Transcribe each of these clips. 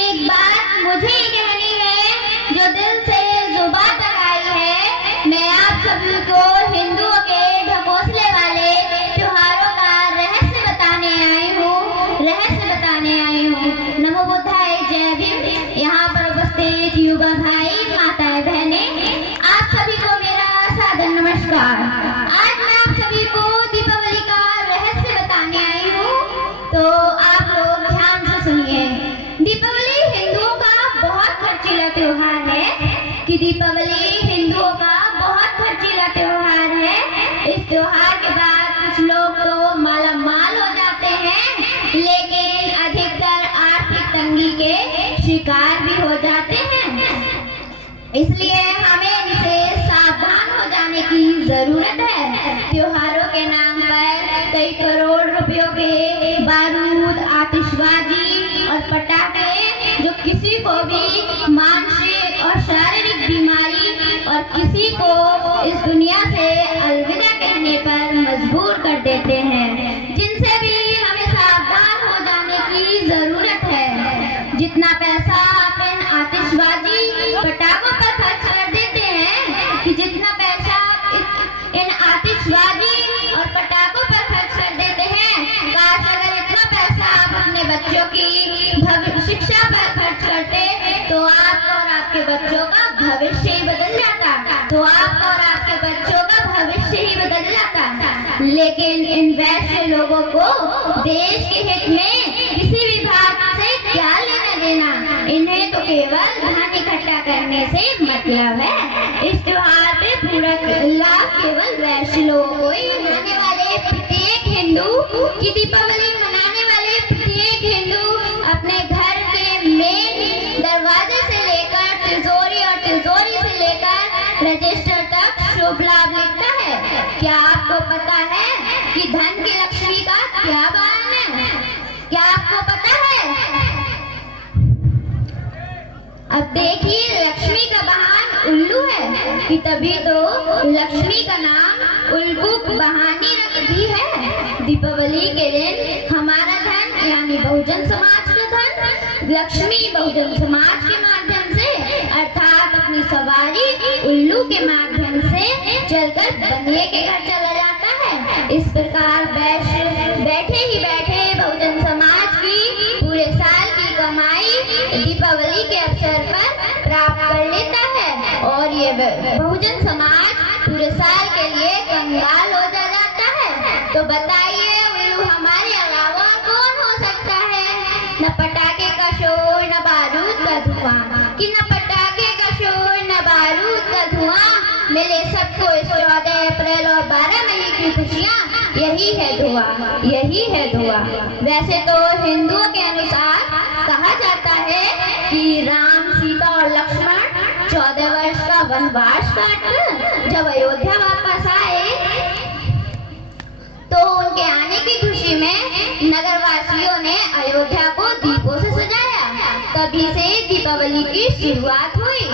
एक बात मुझे ही कहनी है जो दिल से जुबान तक आई है। मैं आप सभी को हिंदुओं के ढकोसले वाले त्योहारों का रहस्य बताने आई हूँ। नमो बुद्धाय, जय भीम। यहाँ पर उपस्थित युवा भाई, माताएं, बहने, आप सभी को मेरा सादर नमस्कार। आज मैं आप सभी को दीपावली का रहस्य बताने आई हूँ, तो आप लोग ध्यान से सुनिए। दीपावली हिंदुओं का बहुत खर्चीला त्योहार है कि दीपावली हिंदुओं का बहुत खर्चीला त्योहार है। इस त्योहार के बाद कुछ लोग तो माला माल हो जाते हैं, लेकिन अधिकतर आर्थिक तंगी के शिकार भी हो जाते हैं। इसलिए हमें इनसे सावधान हो जाने की जरूरत है। त्योहारों के नाम पर कई करोड़ रुपयों के बारूद, आतिशबाजी और पटाखे जो किसी को भी मानसिक और शारीरिक बीमारी और किसी को इस दुनिया से अलविदा कहने पर मजबूर कर देते हैं, जिनसे भी हमें सावधान हो जाने की जरूरत है। जितना पैसा आप इन आतिशबाजी पटाखों पर खर्च कर देते हैं, कि जितना पैसा इन आतिशबाजी और पटाखों पर खर्च कर देते हैं, काश अगर इतना पैसा आप अपने बच्चों की शिक्षा पर खर्च करते तो आपका और आपके बच्चों का भविष्य ही बदल जाता। लेकिन इन वैश्य लोगों को देश के हित में किसी भी बात से क्या लेना देना। इन्हें तो केवल धन इकट्ठा करने से मतलब है। इस त्योहार पे पूरा लाभ केवल वैश्य लोगों को ही मनाने वाले प्रत्येक हिंदू की दीपावली मनाने वाले प्रत्येक हिंदू अपने घर के मेन दरवाजे से लेकर तिजोरी और तिजोरी से लेकर रजिस्टर तक शुभ लाभ लिखता है। क्या आपको पता है कि धन की लक्ष्मी का क्या बयान है? क्या आपको पता है? अब देखिए, लक्ष्मी का बहान उल्लू है कि तभी तो लक्ष्मी का नाम उल्लू बहानी भी है। दीपावली के दिन हमारा धन यानी बहुजन समाज का धन लक्ष्मी बहुजन समाज के माध्यम से अर्थात अपनी सवारी उल्लू के माध्यम से चलकर बनिए के घर चला जाता है। इस प्रकार बैठे ही बैठे बहुजन समाज की पूरे साल की कमाई दीपावली के अवसर पर प्राप्त कर लेता है, और ये बहुजन समाज पूरे साल के लिए कंगाल हो जाता है। तो बताइए, उल्लू हमारे अलावा कौन हो सकता है? न पटाखे का शोर, न बारूद का धुआं, कि न पटाखे का शोर, न बारूद का धुआं, मिले सबको इस 14 अप्रैल और 12 मई की खुशियाँ, यही है धुआं। वैसे तो हिंदुओं के अनुसार कहा जाता है कि राम, सीता और लक्ष्मण 14 वर्ष का वनवास काटकर जब अयोध्या वापस आए, तो उनके आने की खुशी में नगरवासियों ने अयोध्या को दीपों से सजाया। तभी से दीपावली की शुरुआत हुई।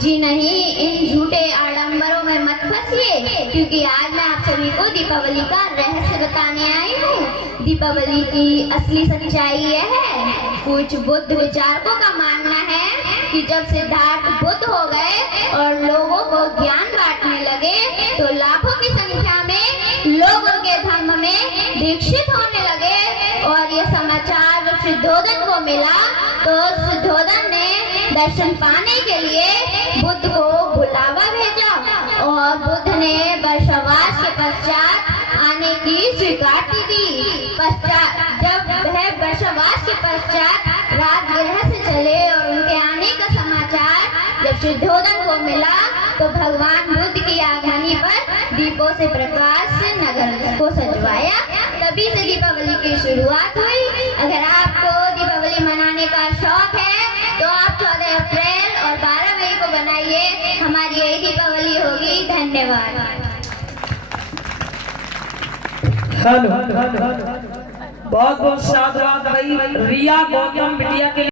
जी नहीं, इन झूठे आडंबरों में मत फंसिए, क्योंकि आज मैं आप सभी को दीपावली का रहस्य बताने आई हूँ। दीपावली की असली सच्चाई यह है, कुछ बुद्ध विचारकों का मानना है कि जब सिद्धार्थ बुद्ध हो गए और लोगों को ज्ञान बांटने लगे, तो लाखों की संख्या में लोग उनके धर्म में दीक्षित होने लगे। और यह समाचार जब शुद्धोधन को मिला, तो शुद्धोधन ने दर्शन पाने के लिए बुद्ध को बुलावा भेजा, और बुद्ध ने वर्षावास के पश्चात आने की स्वीकृति दी। जब वह वर्षावास के पश्चात राजगृह से चले और उनके आने का समाचार जब शुद्धोधन को मिला, तो भगवान बुद्ध की आगमनी पर दीपों से प्रकाश से नगर को सजवाया। तभी से दीपावली की शुरुआत हुई। अगर आपको दीपावली मनाने का शौक है, तो आप 14 अप्रैल और 12 मई को बनाइए। हमारी यही दीपावली होगी। धन्यवाद। बहुत बहुत साधुवाद भाई रिया गौतम बिटिया के लिए।